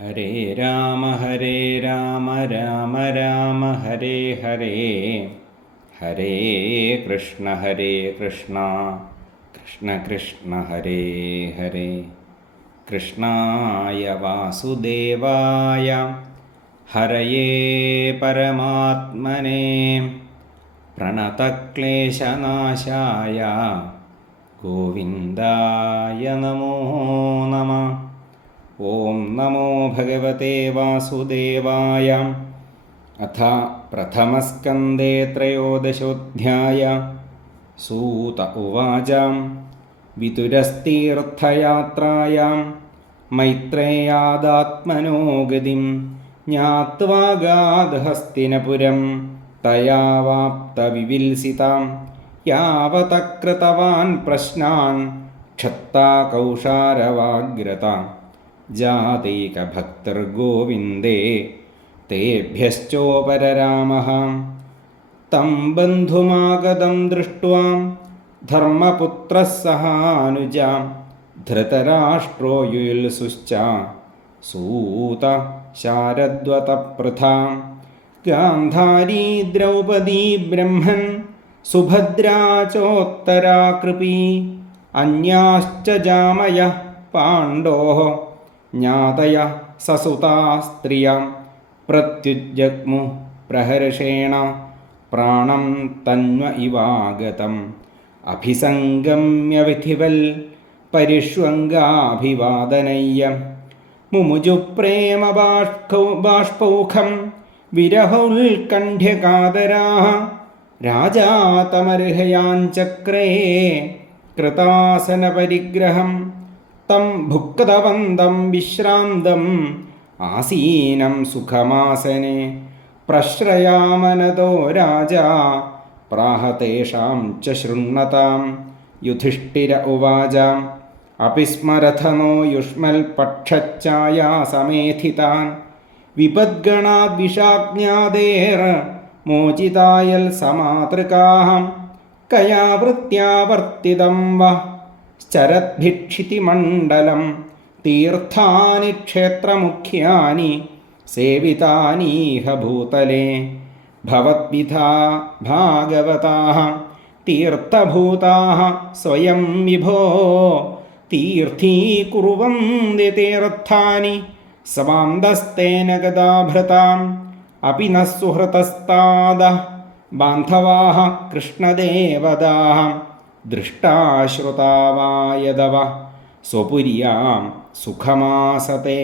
ഹരേ രാമ രാമ രാമ ഹരേ ഹരേ. ഹരേ കൃഷ്ണ കൃഷ്ണ കൃഷ്ണ ഹരേ ഹരേ. കൃഷ്ണായ വാസുദേവായ ഹരയേ പരമാത്മനേ പ്രണതക്ലേശനാശായ ഗോവിന്ദായ നമോ നമഃ. ഓം നമോ ഭഗവതേ വാസുദേവായ. അഥ പ്രഥമസ്കന്ധേ ത്രയോദശോऽധ്യായ. സൂത ഉവാച വിതുരസ്തീർത്ഥയാത്രായാം മൈത്രേയാദാത്മനോ ഗതിം ജ്ഞാത്വാ ഗാദ്ഹസ്തിനപുരം തയാ വാപ്തവിവിൽസിതാം യാവതകൃതവാൻ പ്രശ്നാൻ ക്ഷത്താ കൗഷാരവാഗ്രതാം ജാതൈകഭക്തിർഗോവിന്ദേ തേഭ്യശ്ചോപരരാമഃ. തം ബന്ധുമാഗതം ദൃഷ്ട്വാ ധർമ്മപുത്രഃ സഹാനുജാ ധൃതരാഷ്ട്രോ യുയുത്സുശ്ച സൂത ശാരദ്വതപൃഥാ ഗാന്ധാരീ ദ്രൗപദീ ബ്രഹ്മൻ സുഭദ്രാ ചോത്തരാ കൃപീ അന്യാശ്ച ജാമയഃ പാണ്ഡോഃ ജ്ഞാതയഃ സസുതാ സ്ത്രിയം പ്രത്യുജ്ജഗ്മുഃ പ്രഹർഷേണ പ്രാണം തന്വ ഇവാഗതം അഭിസംഗമ്യ വിധിവൽ പരിഷ്വംഗാഭിവാദനയ്യ മുമുജു പ്രേമ ബാഷ്പൗഖം വിരഹോത്കണ്ഠ്യകാതരാഃ രാജാ തമർഹയാഞ്ചക്രേ കൃതാസനപരിഗ്രഹം തം ഭുക്തവന്തം വിശ്രാന്തം ആസീനം സുഖമാസനെ പ്രശ്രയാമനതോ രാജാ പ്രാഹതേഷാം ച ശൃണ്വതാം. യുധിഷ്ഠിര ഉവാച അപിസ്മരഥനോ യുഷ്മൽപക്ഷച്ഛായാസമേധിതാൻ വിപദ്ഗണാദ്വിഷാജ്ഞാതേർ മോചിതായൽ സമാതൃകാഃ കയാ വൃത്യാവർത്തിതം വ ചരദ്ഭിക്ഷിതിമണ്ഡലം തീർത്ഥാനി ക്ഷേത്രമുഖ്യാനി സേവിതാനീഹ ഭൂതലേ ഭവദ്വിധാ ഭാഗവതാഃ തീർത്ഥഭൂതാഃ സ്വയം വിഭോ തീർത്ഥീകുർവന്തി തീർത്ഥാനി സ്വാന്തസ്തേന ഗദാഭൃതാം അപി ന സുഹൃതസ്താദഃ ബാന്ധവാഃ കൃഷ്ണദേവതാഃ ദൃഷ്ടാശ്രുതാവായതവ സ്വപുര്യാം സുഖമാസത്തെ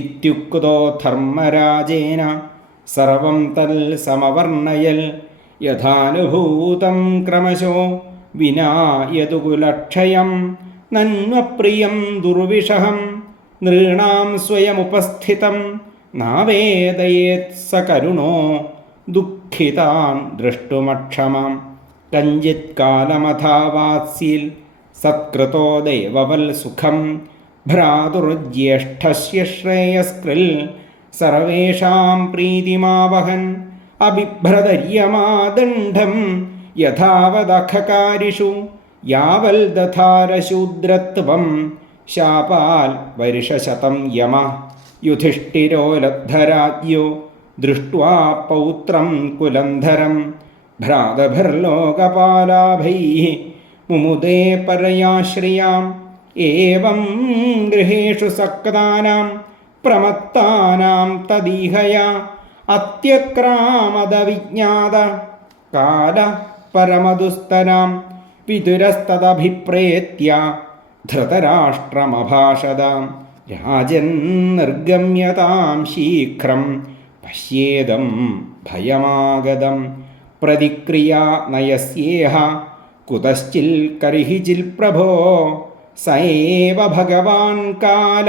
ഇത്യുക്തോ ധർമ്മരാജേന സർവം തൽ സമവർണ്ണയൽ യഥാനുഭൂതം ക്രമശോ വിനാ യദുകുലക്ഷയം നന്വപ്രിയം ദുർവിഷഹം നൃണാം സ്വയമുപസ്ഥിതം നാവേദയേത് സ കരുണോ ദുഃഖിതാൻ ദൃഷ്ടുമക്ഷമാം കഞ്ചിത് കാലമഥാവാത്സ്യൽ സത്കൃതോ ദേവവൽ സുഖം ഭ്രാതുർജ്യേഷ്ഠസ്യ ശ്രേയസ്കൃൽ സർവേഷാം പ്രീതിമാവഹൻ അബിഭ്രതര്യമാദണ്ഡം യഥാവദഖകാരിഷു യാവൽ ദധാരശൂദ്രത്വം ശാപാൽ വർഷശതം യമ. യുധിഷ്ഠിരോ ലബ്ധരാജ്യോ ദൃഷ്ട്വാ പൗത്രം കുലന്ധരം ഭ്രാതഭിർലോകപാലാഭൈഃ മുമുദേ പരയാശ്രിയാം ഏവം ഗൃഹേഷു സക്താനാം പ്രമത്താനാം തദീഹയാ അത്യക്രാമദവിജ്ഞാത കാല പരമദുസ്തരാം വിതുരസ്തദഭിപ്രേത്യ ധൃതരാഷ്ട്രമഭാഷതാം രാജൻ നിർഗമ്യതാം ശീഘ്രം പശ്യേദം ഭയമാഗതം പ്രതിക്രിയാ നയസ്യേഹ കുതശ്ചിൽ കർഹിചിൽ പ്രഭോ സ ഏവ ഭഗവാൻ കാല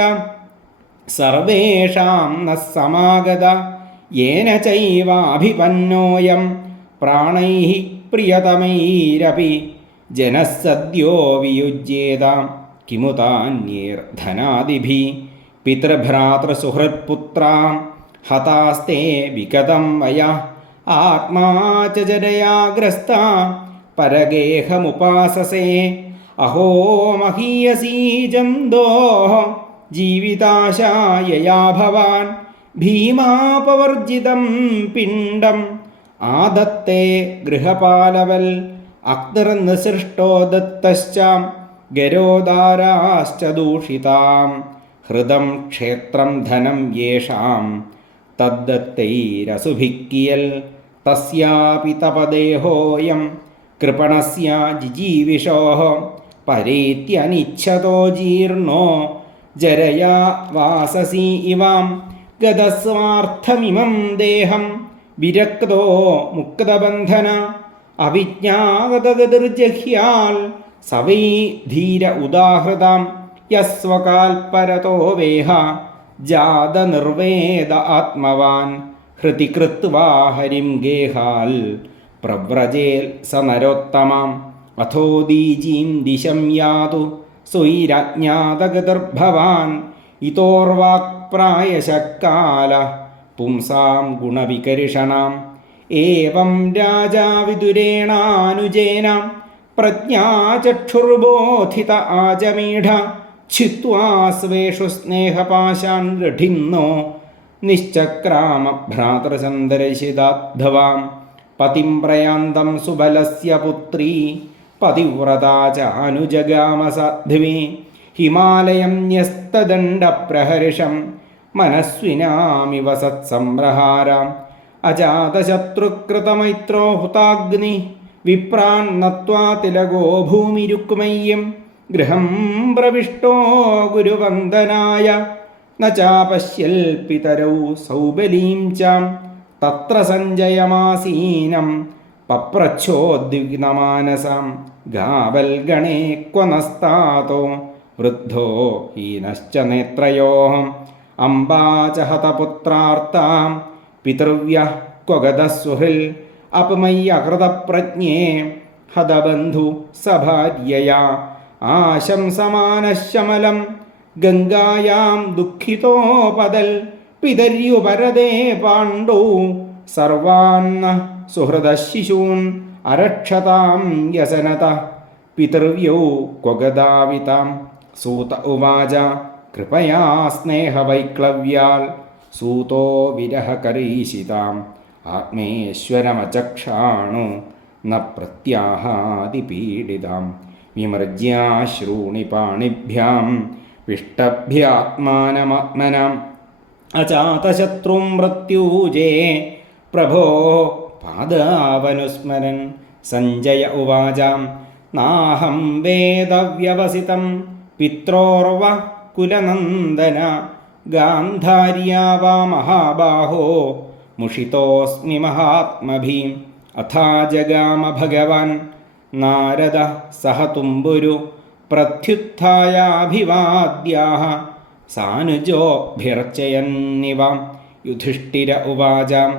സർവേഷാം ന സമാഗത യേന ചൈവാഭിപന്നോയം പ്രാണൈഃ പ്രിയതമൈരപി ജനഃ സദ്യോ വിയുജ്യേതാം കിമുതാന്യേർധനാദിഭിः പിതൃഭ്രാതൃസുഹൃത്പുത്രാം ഹതാസ്തേ വിഗതം വയഃ ആത്മാ ച ജരയാഗ്രസ്താ പരഗേഹമുപാസസേ അഹോ മഹീയസീ ജന്തോ ജീവിതാശായയാ ഭവാൻ ഭീമാപവർജിതം പിണ്ഡം ആദത്തെ ഗൃഹപാലവൽ അഗ്നിർനിസൃഷ്ടോ ദത്തശ്ച ഗരോദാരാശ്ച ദൂഷിതാം ഹൃദം ക്ഷേത്രം ധനം യേഷാം തദ്ദത്തൈരസുഭിക്കിയൽ തസ്യാപി തപദേഹോയം കൃപണസ്യ ജിജീവിഷോഃ പരേത്യനിച്ഛതോ ജീർണോ ജരയാ വാസസി ഇവാം ഗതസ്വാർത്ഥമിമം ദേഹം വിരക്തോ മുക്തബന്ധന അവിജ്ഞാതഗതിർജഹ്യാൽ സവൈ ധീര ഉദാഹൃതാം യസ്വകാൽപരതോ വേഹ ജാതനിർവേദ ആത്മവാൻ ഹൃതി കൃത്വാ ഹരിം ഗേഹാൽ പ്രവ്രജേൽ സ നരോത്തമാം അഥോ ദീജീം ദിശം യാതു സ്വൈരജ്ഞാതഗതിർഭവാൻ ഇതോർവാക്പ്രായശക്കാല പുംസാം ഗുണവികർഷണാം ഏവം രാജാ വിദുരേണാനുജേന പ്രജ്ഞാചക്ഷുർബോധിത ആജമീഢ ഛിത്വാ സ്വേഷു സ്നേഹപാശാൻ ദൃഢിന്നോ നിശ്ചക്രാമ ഭ്രാതൃചന്ദരശിതാദ്ധവാം പതിം പ്രയാന്തം സുബലസ്യ പുത്രീ പതിവ്രതാ ചാനുജഗാമ സാധ്വി ഹിമാലയം ന്യസ്തദണ്ഡപ്രഹർഷം മനസ്വിനാമിവ സത്സംപ്രഹാരാം അജാതശത്രുകൃതമൈത്രോ ഹുതാഗ്നി വിപ്രാൻ നത്വാ തിലകോ ഭൂമിരുക്മയ്യം ഗൃഹം പ്രവിഷ്ടോ ഗുരുവന്ദനായ ന ചാപശ്യൽ പിതരൗ സൗബലീം ചാം തത്ര സഞ്ജയമാസീനം പപ്രച്ഛോദ്വിഗ്നമാനസാം ഗാവൽ ഗണേ ക്വനസ്താതോ വൃദ്ധോ ഹീനശ്ച നേത്രയോഃ അംബാ ച ഹതപുത്രാർത്താം പിതൃവ്യഃ ക്വഗതസുഹൃൽ അപമയ്യകൃതപ്രജ്ഞേ ഹതബന്ധു സഭാര്യയാ ആശംസമാനശമലം ഗംഗായാം ദുഃഖിതോപദൽ പിതര്യുപരദേ പാണ്ഡോ സർവാന്ന സുഹൃദശിശൂൻ അരക്ഷതാം യസനത പിതൃവ്യൗ ക്വഗതാവിതാം സൂത ഉവാച കൃപയാ സ്നേഹവൈക്ലവ്യാൽ സൂതോ വിരഹകരീശിതാം ആത്മേശ്വരമചക്ഷാണു ന പ്രത്യാഹാതിപീഡിതാം വിമൃജ്യാശ്രൂണി പാണിഭ്യാം വിഷ്ടഭ്യാത്മാനമാത്മനാം അചാതശത്രും മൃത്യൂജേ പ്രഭോ പാദാവനുസ്മരൻ സഞ്ജയ ഉവാചാം നാഹം വേദവ്യവസിതം പിത്രോർവ കുലനന്ദന ഗാന്ധാര്യാ വാ മഹാബാഹോ മുഷിതോസ്മി മഹാത്മഭീം അഥാ ജഗാമ ഭഗവാൻ നാരദ സഹ തുംബുരു പ്രത്യുത്ഥായാഭിവാദ്യാഃ സാനുജോഭിർച്ചയന്നിവാം യുധിഷ്ഠിര ഉവാചാം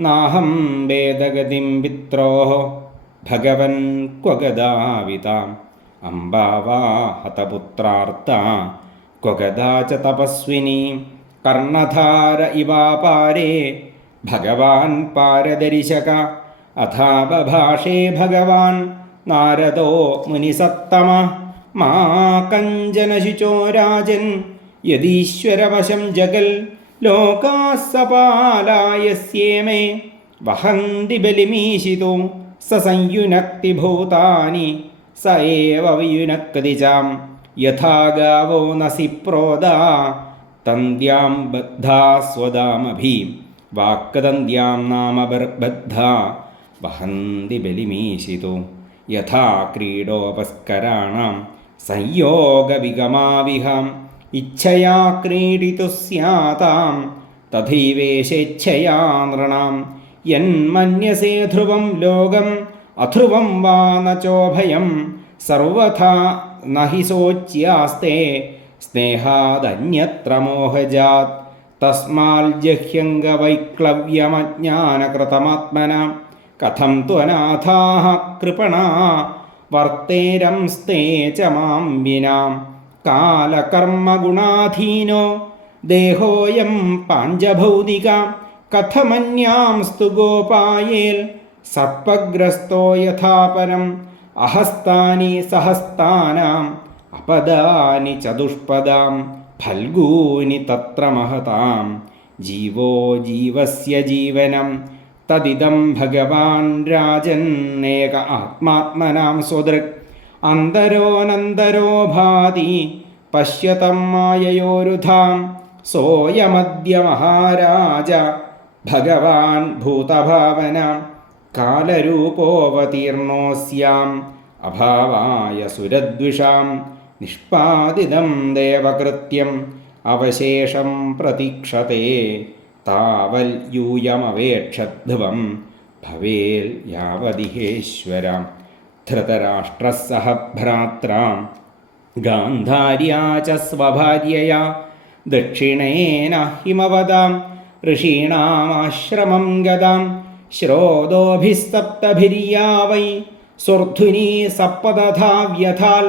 നാഹം വേദഗതിം പിത്രോഃ ഭഗവൻ ക്വഗദാവിതാം അംബാവാ ഹതപുത്രാർത്താ ക്വഗദാ ച തപസ്വിനി കർണധാര ഇവാപാരേ ഭഗവാൻ പാരദരിശക അഥാ ബഭാഷേ ഭഗവാൻ നാരദോ മുനിസത്തമ മാ കഞ്ചന ശുചോ രാജൻ യദീശ്വരവശം ജഗൽ ലോകാസ്സപാലായസ്യേമേ വഹന്തി ബലിമീശിതോ സ സംയുനക്തി ഭൂതാനി സ ഏവ വിയുനക്തി ചാം യഥാ ഗാവോ നസി പ്രോദാ തന്ത്യാം ബദ്ധാ സ്വദാമഭീം വാക്തന്ത്യാം നാമബദ്ധാ വഹന്തി ബലിമീശിതോ യഥാ ക്രീഡോപസ്കരാണാം സംയോഗവിഗമാവിഹാം ഇച്ഛയാ ക്രീഡിതു സ്യാതാം തഥൈവേശേച്ഛയാ നൃണാം യന്മന്യസേ ധ്രുവം ലോകം അധ്രുവം വാ ന ചോഭയം സർവഥാ നഹി സോച്യാസ്തേ സ്നേഹാദന്യത്ര മോഹജാത് തസ്മാൽ ജഹ്യംഗവൈക്ലവ്യമജ്ഞാനകൃതമാത്മന കഥം ത്വനാഥാഃ കൃപണാ വർത്തേരംസ്തേ ച മാം വിനാ കാലകർമ്മഗുണാധീനോ ദേഹോയം പാഞ്ചഭൗതിക കഥമന്യാംസ്തു ഗോപായേൽ സർപ്പഗ്രസ്തോ യഥാപരം അഹസ്താനി സഹസ്താനാം അപദാനി ചതുഷ്പദാം ഫൽഗൂനി തത്ര മഹതാം ജീവോ ജീവസ്യ ജീവനം തദിദം ഭഗവാൻ രാജന്നേക ആത്മാത്മനാം സ്വദൃക് അന്തരോനന്തരോ ഭാതി പശ്യതം മായയോരുധാം സോയമദ്യ മഹാരാജ ഭഗവാൻ ഭൂതഭാവന കാലരൂപോവതീർണോസ്യാം അഭാവായ സുരദ്വിഷാം നിഷ്പാദിതം ദേവകൃത്യം അവശേഷം പ്രതീക്ഷത്തെ താവൽ യൂയമവേക്ഷധ്വം ഭവേൽ യാവദിഹേശ്വര ധൃതരാഷ്ട്രസ്സഹ ഭ്രാത്രാം ഗാന്ധാര്യാ ച സ്വഭാര്യയാ ദക്ഷിണേന ഹിമവതാം ഋഷീണാമാശ്രമം ഗതാം ശ്രോതോഭിസ്തപ്തഭിര്യാ വൈ സ്വർധുനീ സപ്പദഥാ വ്യഥാൽ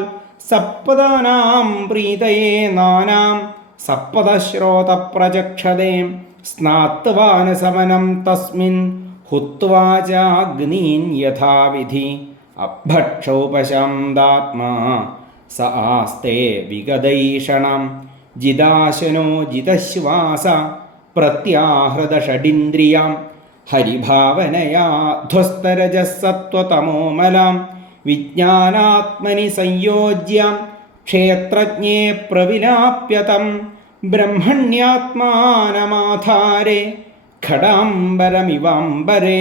സപ്പദാനാം പ്രീതയേ നാനാം സപ്പദശ്രോതപ്രചക്ഷതേ സ്നാത്വാനസമനം തസ്മിൻ ഹുത്വാ ചാഗ്നീൻ യഥാവിധി അഭക്ഷൗപശാന്താത്മാ സ ആസ്തേ വിഗതൈഷണം ജിതാശനോ ജിതശ്വാസ പ്രത്യാഹൃതഷഡിന്ദ്രിയാം ഹരിഭാവനയാ ധ്വസ്തരജസത്വതമോമലാം വിജ്ഞാനാത്മനി സംയോജ്യം ക്ഷേത്രജ്ഞേ പ്രവിലാപ്യതം ബ്രഹ്മണ്യാത്മാനമാധാരേ ഖടാംബരമിവാംബരേ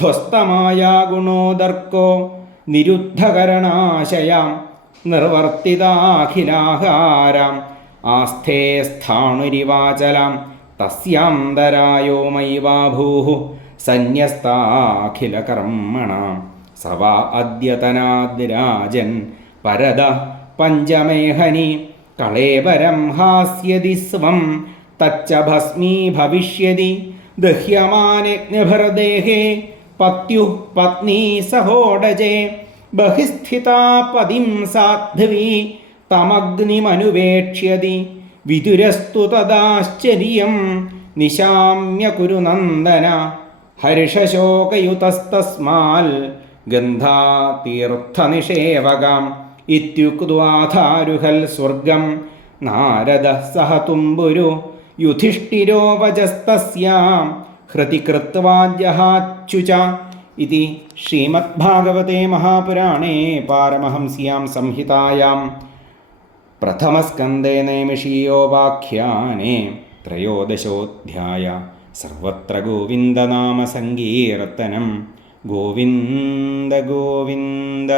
ധ്വസ്തമായാ ഗുണോദർക്കോ നിരുദ്ധകരണാശയാം നിർവർത്തിതാഖിലാഹാരാം ആസ്ഥേ സ്ഥാണുരിവാചലാം തസ്യാന്തരായോ മൈവാഭൂഃ സന്യസ്താഖിലകർമ്മണാം സവാ അദ്യതനാദ്രാജൻ പരദ പഞ്ചമേഹനി കളേവരം ഹാസ്യതി സ്വം തച്ച ഭസ്മീ ഭവിഷ്യതി ദഹ്യമാനജ്ഞഭർദേഹേ പത്യുഃ പത്നീ സഹോടജേ ബഹിസ്ഥിതാ പതിം സാധ്വീ തമഗ്നിമനുവേക്ഷ്യതി വിതുരസ്തു തദാശ്ചര്യം നിശാമ്യ കുരുനന്ദന ഹർഷശോകയുതസ്തസ്മാൽ ഗന്ധാതീർത്ഥനിഷേവകാം ഇത്യുക്ത്വാധാരുഹൽ സ്വർഗം നാരദ സഹ തുംബുരു യുധിഷ്ഠിരോ വചസ്തസ്യാം ഹൃതി കൃത്വാ ജഹാച്യുച ഇതി ശ്രീമദ്ഭാഗവതേ മഹാപുരാണേ പാരമഹംസ്യാം സംഹിതായാം പ്രഥമസ്കന്ധേ നൈമിഷീയോപാഖ്യാനേ ത്രയോദശോऽധ്യായ സർവത്ര ഗോവിന്ദനാമസങ്കീർത്തനം ഗോവിന്ദ ഗോവിന്ദ.